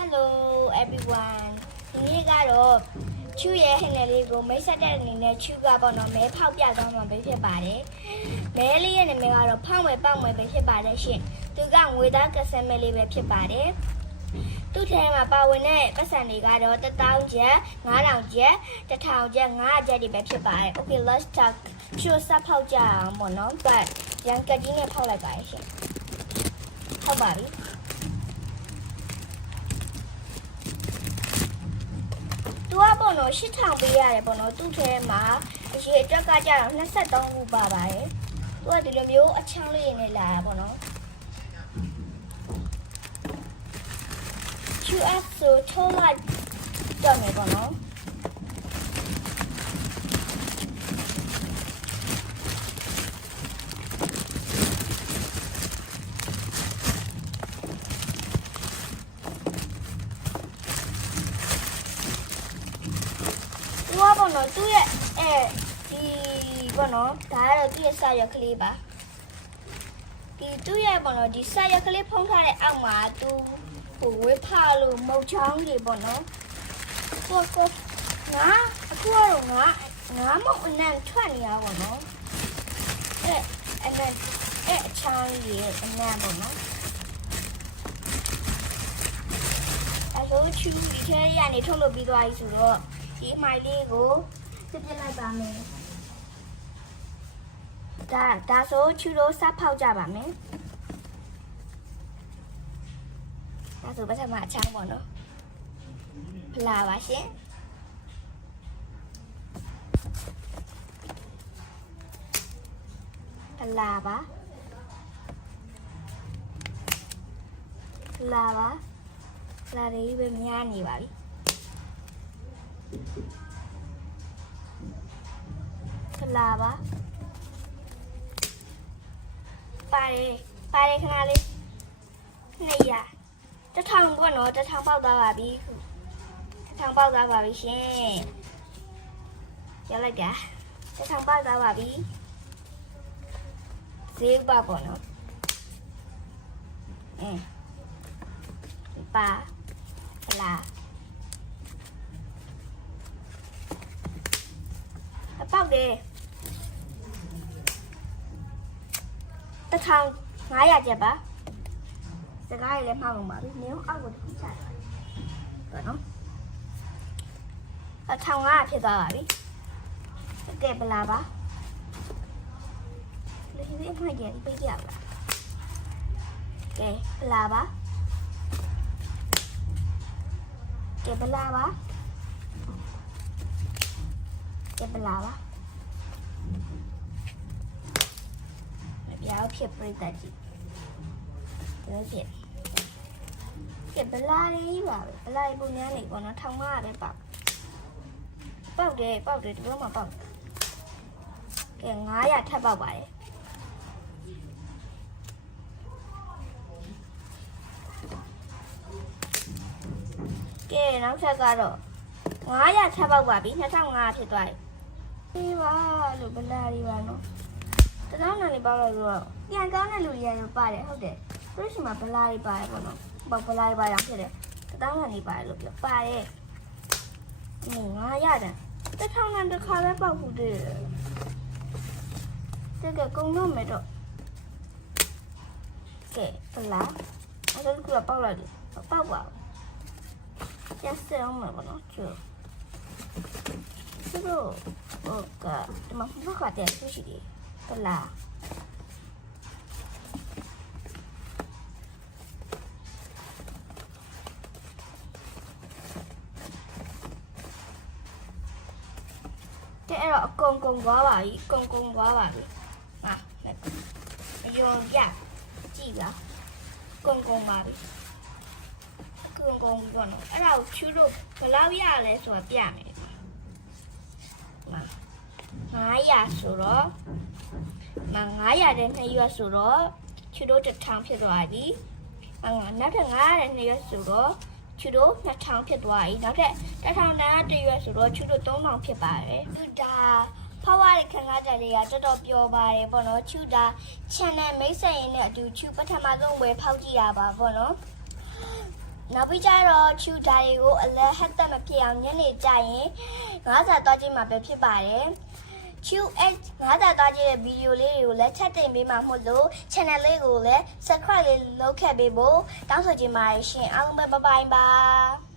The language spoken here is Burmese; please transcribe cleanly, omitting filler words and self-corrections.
Hello everyone ဒီနေ့ကတော့ချူရဲ့ဟင်းလေးကိုမိတ်ဆက်တဲ့အနေနဲ့ချူကပေါ့နော်မဲဖောက်ပြသွားမှာပဲဖြစ်ပါတယ်မဲလေးရဲ့နာမည်ကတော့ဖောက်ဝဲပေါက်ဝဲပဲဖြစ်ပါတယ်ရှင်သူကငွေသားကစမဲလေးပဲဖြစ်ပါတယ်သူ့ထဲမှာပါဝင်တဲ့ပတ်စံတွေကတော့1000ကျပ်9000ကျပ်1000ကျပ်900ကျပ်တွေပဲဖြစ်ပါတယ် Okay let's talk ချူစဖောက်ကြအောင်ပေါ့နော် but ရန်ကကြီးနဲ့ဖောက်လိုက်ပါရှင်ဟုတ်ပါပြီသူကပေါ့နော်8000ပေးရတယ်ပေါ့နော်သူ့ထဲမှာအရေးအတွက်ကကြတော့23ခုပါပါတယ်သူကဒီလိုမျိုးအချမ်းလေးနဲ့လာတာပေါ့နော် QF ဆိုထိုးလိုက်တော့မယ်ပေါ့နော်ပေါ့နော်သူ့ရဲ့ဒီပေါ့နော်ဒါကတော့သူ့ရဲ့စာရွက်ကလေးပါဒီသူ့ရဲ့ပေါ့နော်ဒီစာရွက်ကလေးဖုံးထားတဲ့အောက်မှာသူဟိုဝေးဖားလို့မုတ်ချောင်းတွေပေါ့နော်ကိုငါအခုကတော့ငါမုတ်အနံထွက်နေရပါတော့နော်အနံအချောင်းကြီးအနံပေါ့နော်အဲ့လိုချူဒီထဲရနေထုတ်လို့ပြီးသွားပြီဆိုတော့ဒီမိုင်လေးကိုပြစ်လိုက်ပါမယ်ဒါဆိုချူလို့စဖောက်ကြပါမယ်ဒါဆိုပထမအချောင်းပေါ့နော်ဖလာပါရှင်ဖလာပါလေးပဲများနေပါပြီဖလာပါပါတယ်ခဏလေး200 1000ပေါ့နော်1000ပေါက်သွားပါပြီ1000ပေါက်သွားပါပြီရှင်ရလိုက်တာ1000ပေါက်သွားပါပြီဈေးပါပေါ့နော်ပါဖလာပေါက်တယ်1500ကျပ်ပါစကားရည်လည်းမှားအောင်ပါပြီနင်းအောက်ကိုတစ်ခုချလိုက်ပါနော်1500ဖြစ်သွားပါပြီကဲပလာပါလေးလေးမှကြည့်ပေးကြပါကဲပလာပါပြောင်းဖြစ်ပြတတ်ကြည့်ဒါဖြစ်ဗလာလေးပါပဲဗလာပုံများနေပေါ့နော်1500ပဲပေါက်တယ်ဒီဘက်မှာပေါက်ကဲ900ထပ်ပေါက်ပါတယ်ကဲနောက်ချက်ကတော့900ထပ်ပေါက်ပါပြီ2500ဖြစ်သွားပြီဒီပါလို့ဗလာလေးပါနော်တကောင်းနဲ့လေးပေါက်လို့တော့ပြန်ကောင်းတဲ့လူတွေရောပါတယ်ဟုတ်တယ်သူတို့ရှိမှာဗလာလေးပါတယ်ပေါ့နော်ဗလာလေးပါရောဖြစ်တယ်တကောင်းနဲ့လေးပါတယ်လို့ပြောပါတယ်900တန်1000နဲ့တစ်ခါပဲပေါက်ခုတည်းတကယ်ကုန်တော့မယ်တော့ကဲဗလာအဲ့ဒါကပေါက်လိုက်တယ်ပေါက်ပါကျစအောင်မှာပေါ့နော်ကျိုးသူတို့ကဒီမှာဘက်ကတည်းကရှိတယ်ဗလာအဲ့တော့အကုန်သွားပါပြီသွားပါပြီဟာမယုံရကြည့်လားကုန်ပါပြီကုန်ပေါ့နော်အဲ့ဒါကိုချူလို့ဘယ်လောက်ရလဲဆိုတာပြမယ်900ဆိုတော့900တဲ့2ရွက်ဆိုတော့ချူလို့1000ဖြစ်သွားပြီနောက်ထပ်900တဲ့2ရွက်ဆိုတော့ချူလို့2000ဖြစ်သွားပြီနောက်ထပ်1000တန်း1ရွက်ဆိုတော့ချူလို့3000ဖြစ်ပါတယ်သူဒါဖောက်ရတဲ့ခံစားချက်တွေကတော်တော်ပျော်ပါတယ်ပေါ့နော်ချူတာ channel မိတ်ဆက်ရင်းနဲ့အတူချူပထမဆုံးဝယ်ဖောက်ကြည့်ရပါပေါ့နော် နောက်ပြီးကြတော့ချူဒါတွေကိုအလဲဟက်သက်မဖြစ်အောင်ညနေကြရင်ငါးစာသွားကြည့်မှာပဲဖြစ်ပါတယ်ချူငါးစာသွားကြည့်တဲ့ဗီဒီယိုလေးတွေကိုလည်းချက်တင်ပေးမှာမို့လို့ channel လေးကိုလည်း subscribe လေးလုပ်ခဲ့ပေးဖို့တောင်းဆိုချင်ပါတယ်ရှင်အားလုံးပဲ bye bye ပါ